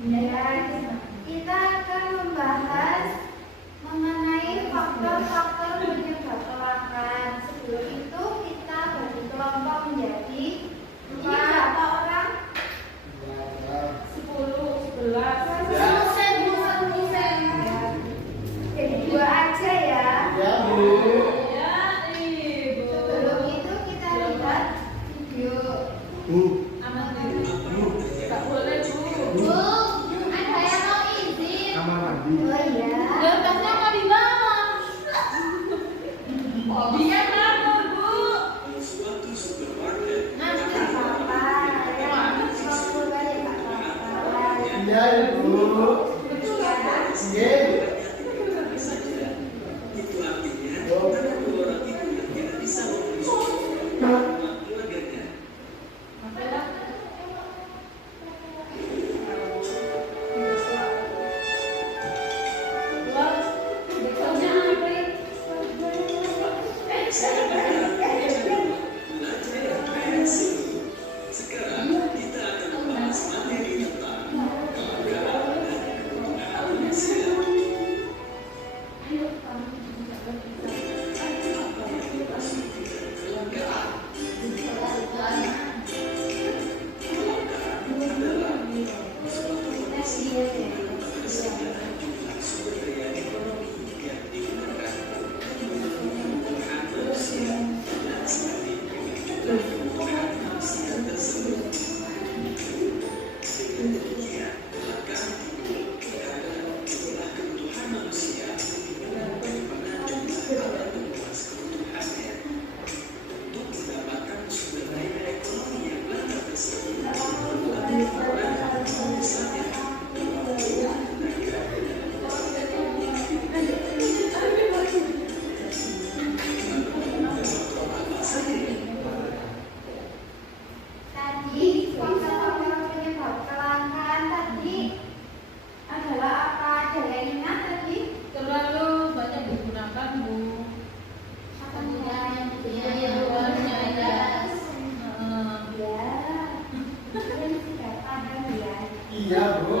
Dan kita akan membahas mengenai faktor-faktor penyebab kecelakaan. Sebelum itu kita bagi kelompok menjadi berapa orang? 10, 11. Jadi 2 aja ya. Ya, Bu. Sebelum itu kita lihat video. Bu. Gak boleh, Bu. Ada yang mau izin? Kamar mandi. Oh iya. Kertasnya mau dibawa. Dia kabur, Bu. Suatu supermarket Nanti gak apa-apa. Yang mau keluar ya gak apa-apa. Iya, Bu. Betul ya? Iya. saja. Itu artinya Oh. ada 2 orang itu yang tidak bisa mengurus keluarganya. Sekarang kita akan membahas materi tentang keluarga dan kebutuhan manusia. Tadi faktor-faktor penyebab kecelakaan tadi adalah apa? Ada yang ingat tadi? Terlalu banyak digunakan, Bu. Yang Yang luarnya ya. Ya, mungkin tidak paham ya. Iya, Bu.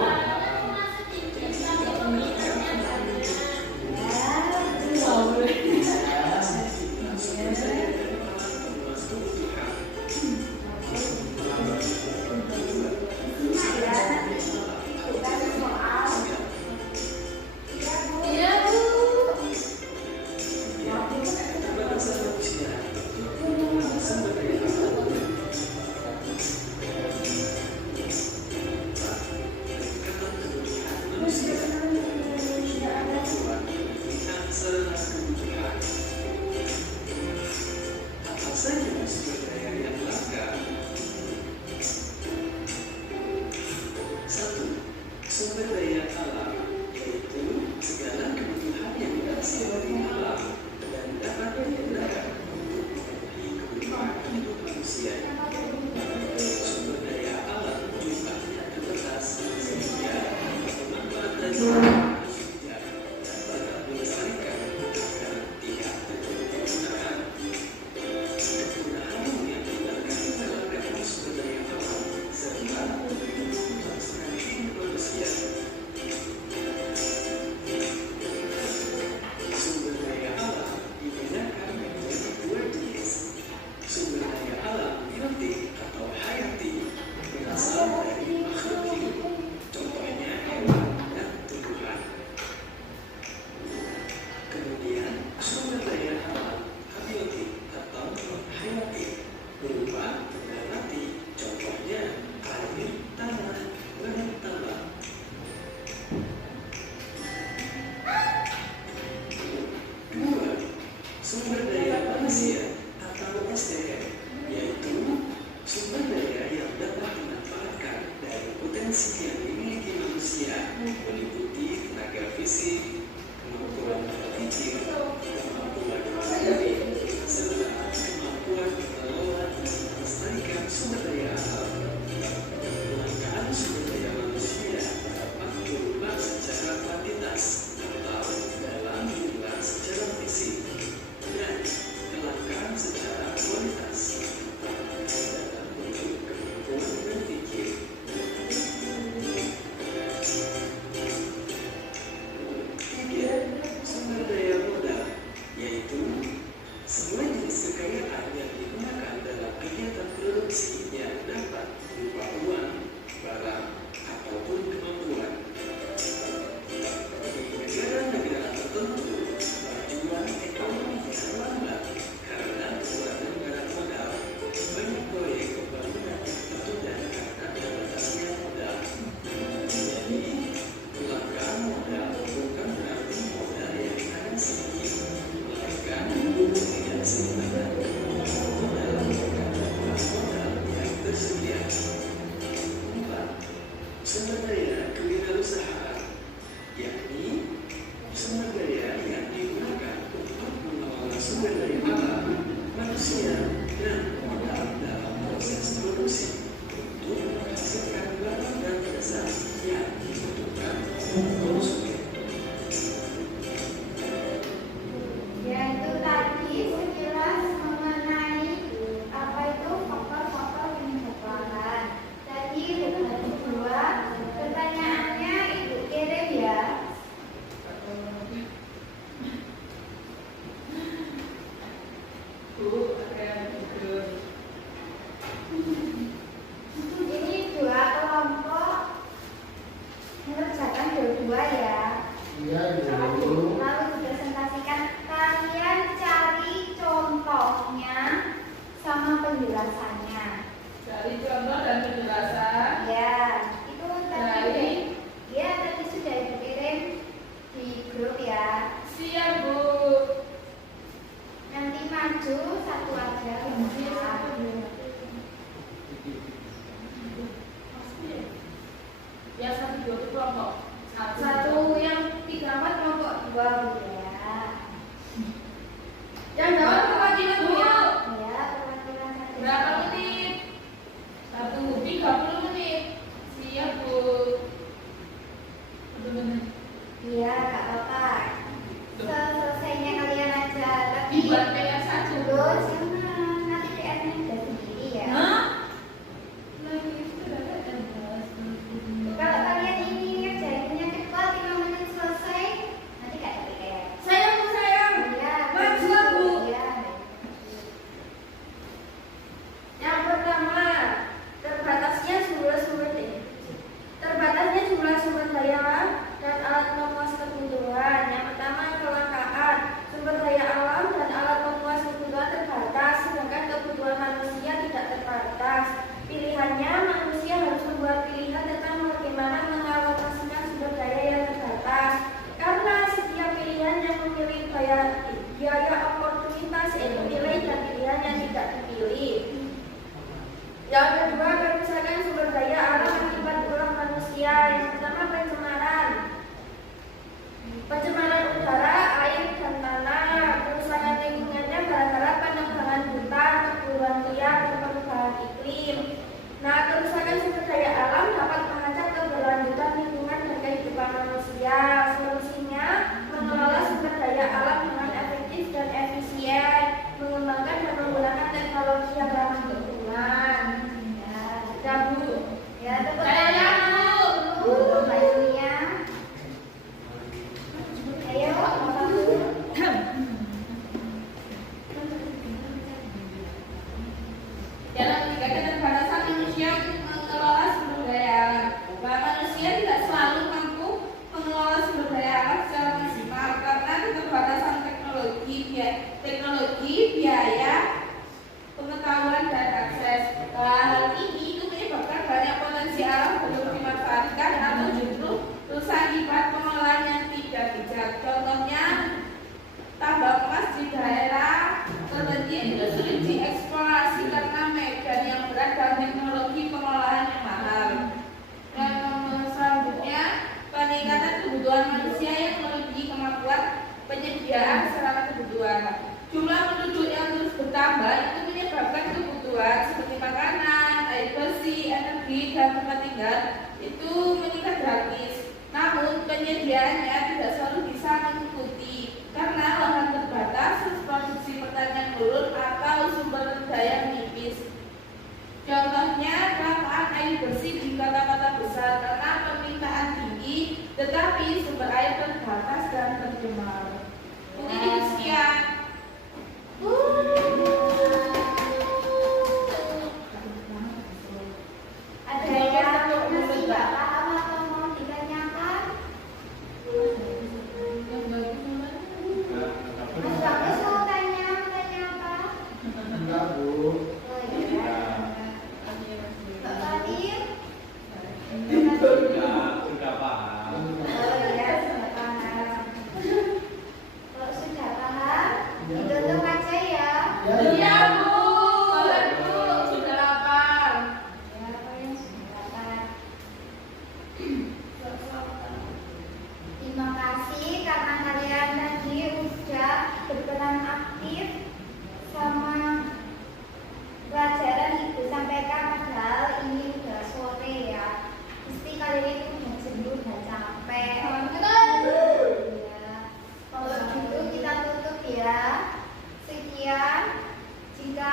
Iya, Bu. Apa saja sumber daya yang langka? 1. Sumber daya alam, yaitu segala kebutuhan yang berasal dari alam dan dapat digunakan untuk memenuhi kebutuhan hidup manusia. Sumber daya alam jumlahnya terbatas sehingga pemanfaatan manusia dapat melestarikan agar tidak terkecuali. Kegunaan yang dilakukan dalam sumber daya alam serta kelangsungan hidup manusia. Sumber daya alam dibedakan menjadi 2 jenis. Sumber daya alam biyotik atau hayati berasal dari makhluk hidup, contohnya hewan dan tumbuhan. Kemudian sumber daya alam abiotik atau hayati berupa benda mati, contohnya air, tanah, dan tambang. 2. Sumber daya manusia atau SDM, yaitu sumber daya yang dapat dimanfaatkan dari potensi yang dimiliki manusia, meliputi tenaga fisik, kemampuan berpikir, kemampuan mandiri, serta kemampuan mengelola dan melestarikan sumber daya alam. Kelangkaan sumber daya manusia dapat berubah secara kuantitas atau dalam jumlah secara fisik, dan kelangkaan secara kualitas dalam bentuk kemampuan berpikir. kedua ya. Iya, Ibu. Lalu dipresentasikan, kalian cari contohnya sama penjelasannya. Dari contoh dan penjelasan. Ya, itu tadi Dari. ya tadi sudah dikirim di grup ya. Siap, Bu. Nanti maju satu aja. Ya, 1, 2 itu kelompok. Satu yang 3-4 kelompok 2 ya. Yang jawab kewajiban, Bu. Ya, perwakilan satu. Berapa menit? 30 menit. Siap, Bu. Benar-benar. Iya, nggak apa-apa. Selesainya kalian aja. Tapi Dibuat PR 1. terus jangan nanti PR-nya udah sendiri ya. Hah? Kalau kalian ini ngerjainnya cepat 5 menit selesai, nanti nggak ada PR. Sayang, Bu, sayang. Iya. Maju, Bu. Iya. Yang pertama, terbatasnya jumlah sumber daya dan alat pemuas kebutuhan. Yang pertama, kelangkaan sumber daya alam dan alat pemuas kebutuhan terbatas, sedangkan kebutuhan manusia tidak terbatas. Pilihannya, manusia harus membuat pilihan tentang bagaimana mengalokasikan sumber daya yang terbatas. Karena setiap pilihan yang memilih biaya oportunitas yaitu pilih dan pilihan yang tidak dipilih. Yang kedua, kerusakan sumber daya alam akibat ulah manusia. Yang pertama, pencemaran udara, air, dan tanah. Kerusakan lingkungannya gara-gara penebangan hutan, perburuan liar, dan perubahan iklim. Nah, kerusakan sumber daya alam dapat mengancam keberlanjutan lingkungan dan kehidupan manusia. Solusinya, mengelola sumber daya alam dengan efektif dan efisien, mengembangkan dan menggunakan teknologi yang ramah lingkungan. Ya, Bu. Ya, tepuk Saya tangan Bu. untuk Mbak Yulia. Ayo, Bapak Bu. Dalam tiga keterbatasan manusia untuk mengelola sumber daya alam, bahwa manusia tidak selalu mampu mengelola sumber daya alam secara maksimal karena keterbatasan teknologi, biaya, pengetahuan dan akses. Hal ini itu menyebabkan banyak potensi alam belum dimanfaatkan atau justru rusak akibat pengelolaan yang tidak bijak. Contohnya, tambang emas di daerah tertentu itu sulit dieksplorasi karena medan yang berat dan teknologi pengolahan yang mahal. Dan selanjutnya, peningkatan kebutuhan manusia yang melebihi kemampuan penyediaan sarana kebutuhan. Jumlah penduduk yang terus bertambah itu menyebabkan kebutuhan seperti makanan, air bersih, energi, dan tempat tinggal itu meningkat drastis. Namun penyediaannya tidak selalu bisa mengikuti karena lahan terbatas, produksi pertanian menurun atau sumber daya menipis. Contohnya, kelangkaan air bersih di kota-kota besar karena permintaan tinggi, tetapi sumber air terbatas dan tercemar. Mungkin itu sekian. Ada yang masih nggak paham atau mau ditanyakan? Mas Bagus mau tanya apa? Enggak, Bu. Oh iya. Mbak Fatin? Sudah paham. Oh iya, sudah paham. Kalau sudah paham, ditutup aja ya. Iya, Bu. Boleh, Bu. Sudah lapar. Ya, kalian sudah paham. Terima kasih karena kalian tadi udah berperan aktif sama pelajaran Ibu sampaikan, padahal ini udah sore ya. Pasti kalian itu udah jenuh, udah capek. Iya. Kalau gitu kita tutup ya. Sekian. Jika